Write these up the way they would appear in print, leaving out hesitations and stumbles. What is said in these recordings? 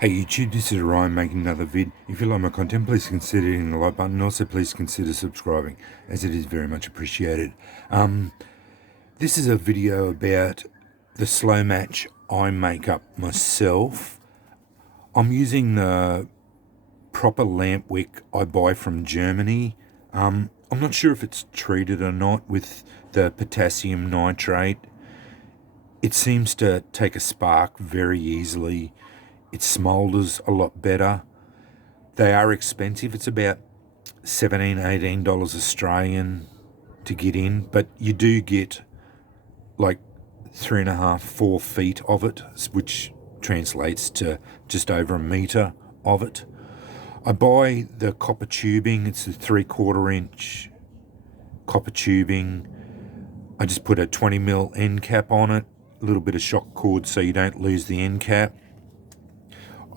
Hey YouTube, this is Ryan making another vid. If you like my content, please consider hitting the like button, and also please consider subscribing, as it is very much appreciated. This is a video about the slow match I make up myself. I'm using the proper lamp wick I buy from Germany. I'm not sure if it's treated or not with the potassium nitrate. It seems to take a spark very easily. It smolders a lot better. They are expensive. It's about $17, $18 Australian to get in, but you do get like 3.5, 4 feet of it, which translates to just over a meter of it. I buy the copper tubing. It's the 3/4 inch copper tubing. I just put a 20mm end cap on it, a little bit of shock cord so you don't lose the end cap.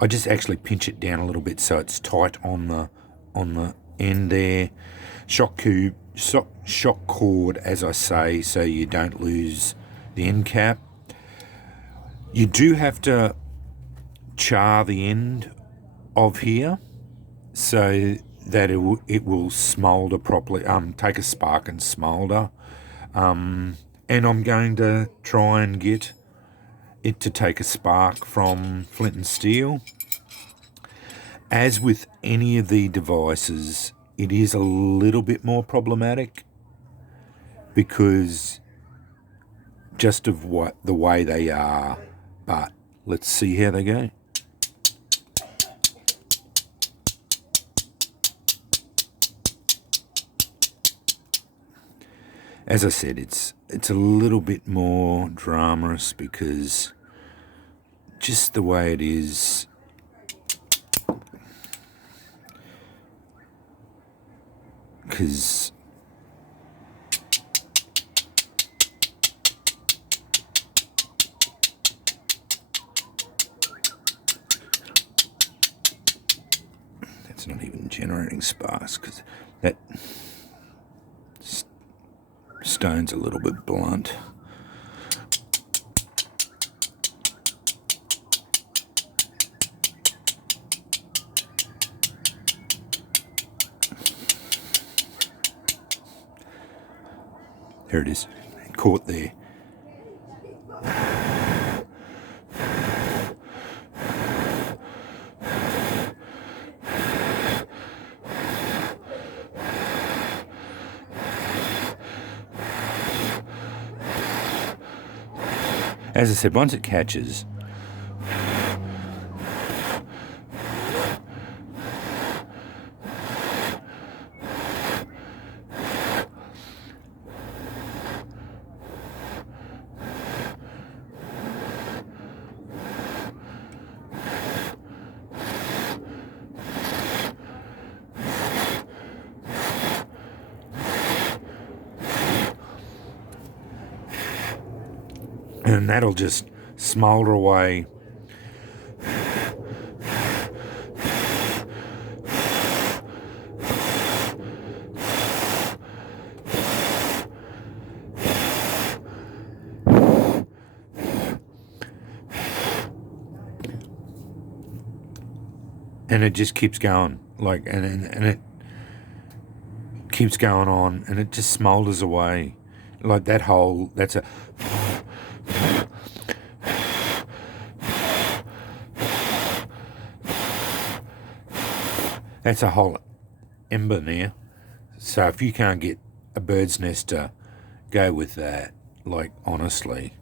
I just actually pinch it down a little bit so it's tight on the end there. Shock cord, as I say, so you don't lose the end cap. You do have to char the end of here so that it will smolder properly. Take a spark and smolder. And I'm going to try and get it to take a spark from flint and steel. As with any of the devices, it is a little bit more problematic because just of what the way they are, but let's see how they go. As I said, it's a little bit more dramatous because just the way it is, because that's not even generating sparks because that stone's a little bit blunt. There it is, caught there. As I said, once it catches, and that'll just smolder away. And it just keeps going, like, and it keeps going on, and it just smolders away, like that hole. That's a whole ember now. So if you can't get a bird's nest to go with that, like, honestly,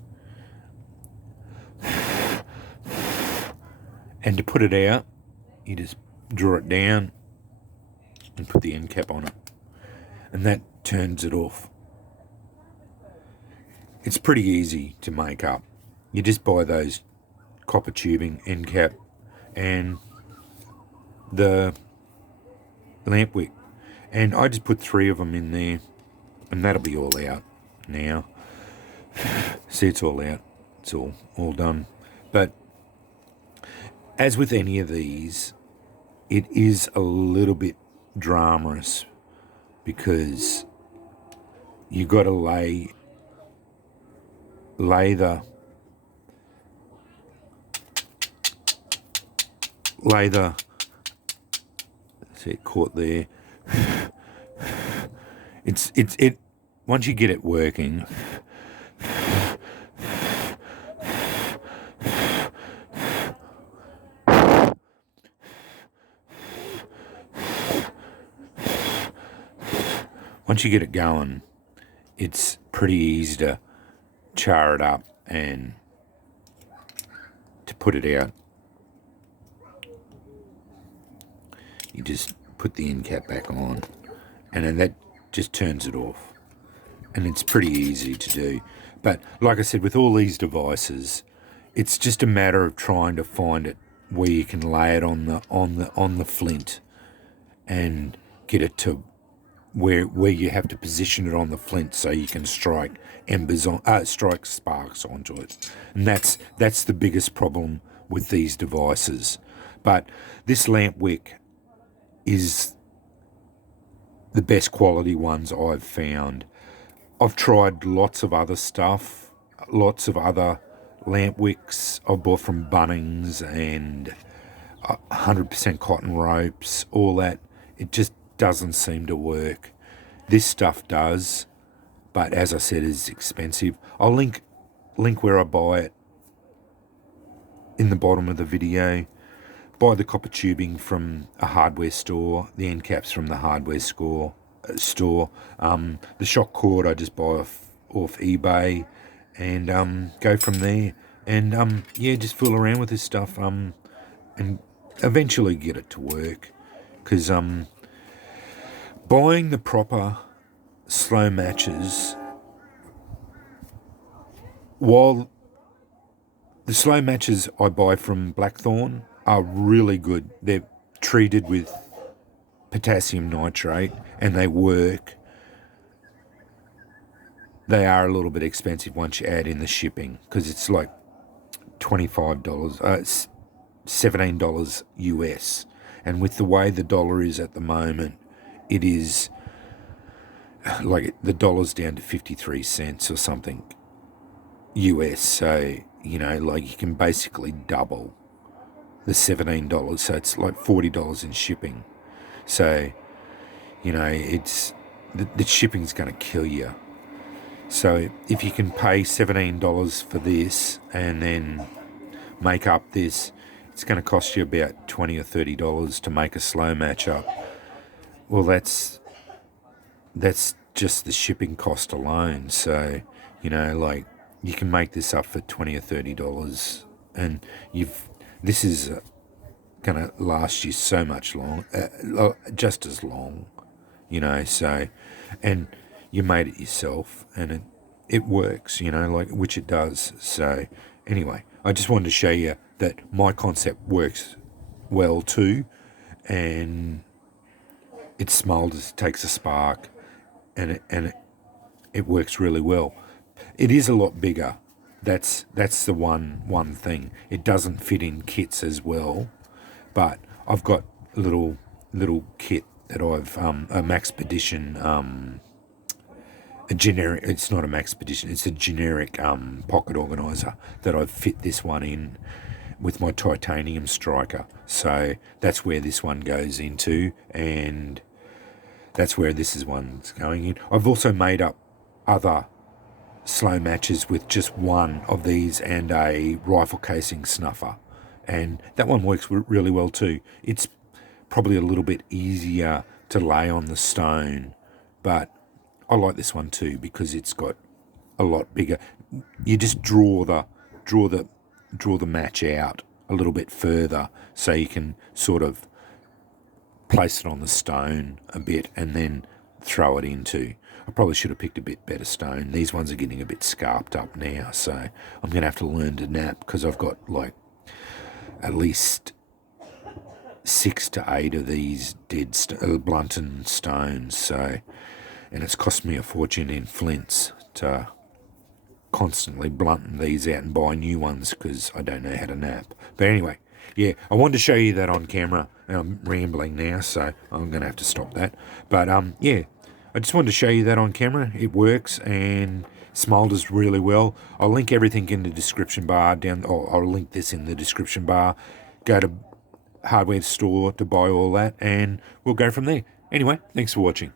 and to put it out, you just draw it down and put the end cap on it, and that turns it off. It's pretty easy to make up. You just buy those copper tubing end cap and the lamp wick, and I just put 3 of them in there, and that'll be all out now. See, it's all out. It's all done. But as with any of these, it is a little bit dramatous because you got to lay the lay the, see it caught there. It once you get it working, once you get it going, it's pretty easy to char it up and to put it out. You just put the end cap back on, and then that just turns it off. And it's pretty easy to do. But like I said, with all these devices, it's just a matter of trying to find it where you can lay it on the flint and get it to where you have to position it on the flint so you can strike embers on, strike sparks onto it. And that's the biggest problem with these devices. But this lamp wick is the best quality ones I've found. I've tried lots of other stuff, lots of other lamp wicks I bought from Bunnings and 100% cotton ropes, all that. It just doesn't seem to work. This stuff does, but as I said, it's expensive. I'll link where I buy it in the bottom of the video. Buy the copper tubing from a hardware store, the end caps from the hardware store. The shock cord I just buy off eBay, and go from there. And yeah, just fool around with this stuff, and eventually get it to work. Because buying the proper slow matches, while the slow matches I buy from Blackthorn are really good, they're treated with potassium nitrate and they work. They are a little bit expensive once you add in the shipping, because it's like $25, $17 US. And with the way the dollar is at the moment, it is like the dollar's down to 53 cents or something US. So, you know, like you can basically double the $17. So it's like $40 in shipping. So, you know, it's the shipping's going to kill you. So if you can pay $17 for this and then make up this, it's going to cost you about $20 or $30 to make a slow match up. Well, that's just the shipping cost alone. So, you know, like you can make this up for $20 or $30, and this is going to last you so much just as long, you know. So, and you made it yourself, and it works, you know, like, which it does. So anyway, I just wanted to show you that my concept works well too, and it smolders, takes a spark, and it works really well. It is a lot bigger. That's the one thing. It doesn't fit in kits as well, but I've got a little kit that I've a Maxpedition, a generic. It's not a Maxpedition. It's a generic pocket organizer that I've fit this one in with my titanium striker. So that's where this one goes into, and that's where one's going in. I've also made up other slow matches with just one of these and a rifle casing snuffer, and that one works really well too. It's probably a little bit easier to lay on the stone, but I like this one too because it's got a lot bigger. You just draw the match out a little bit further so you can sort of place it on the stone a bit and then throw it into. I probably should have picked a bit better stone. These ones are getting a bit scarped up now, so I'm going to have to learn to nap, because I've got like at least 6 to 8 of these dead blunted stones. So, and it's cost me a fortune in flints to constantly blunting these out and buy new ones because I don't know how to nap. But anyway, yeah, I wanted to show you that on camera, and I'm rambling now, so I'm going to have to stop that. But yeah, I just wanted to show you that on camera. It works and smolders really well. I'll link everything in the description bar down, or I'll link this in the description bar. Go to hardware store to buy all that, and we'll go from there. Anyway, thanks for watching.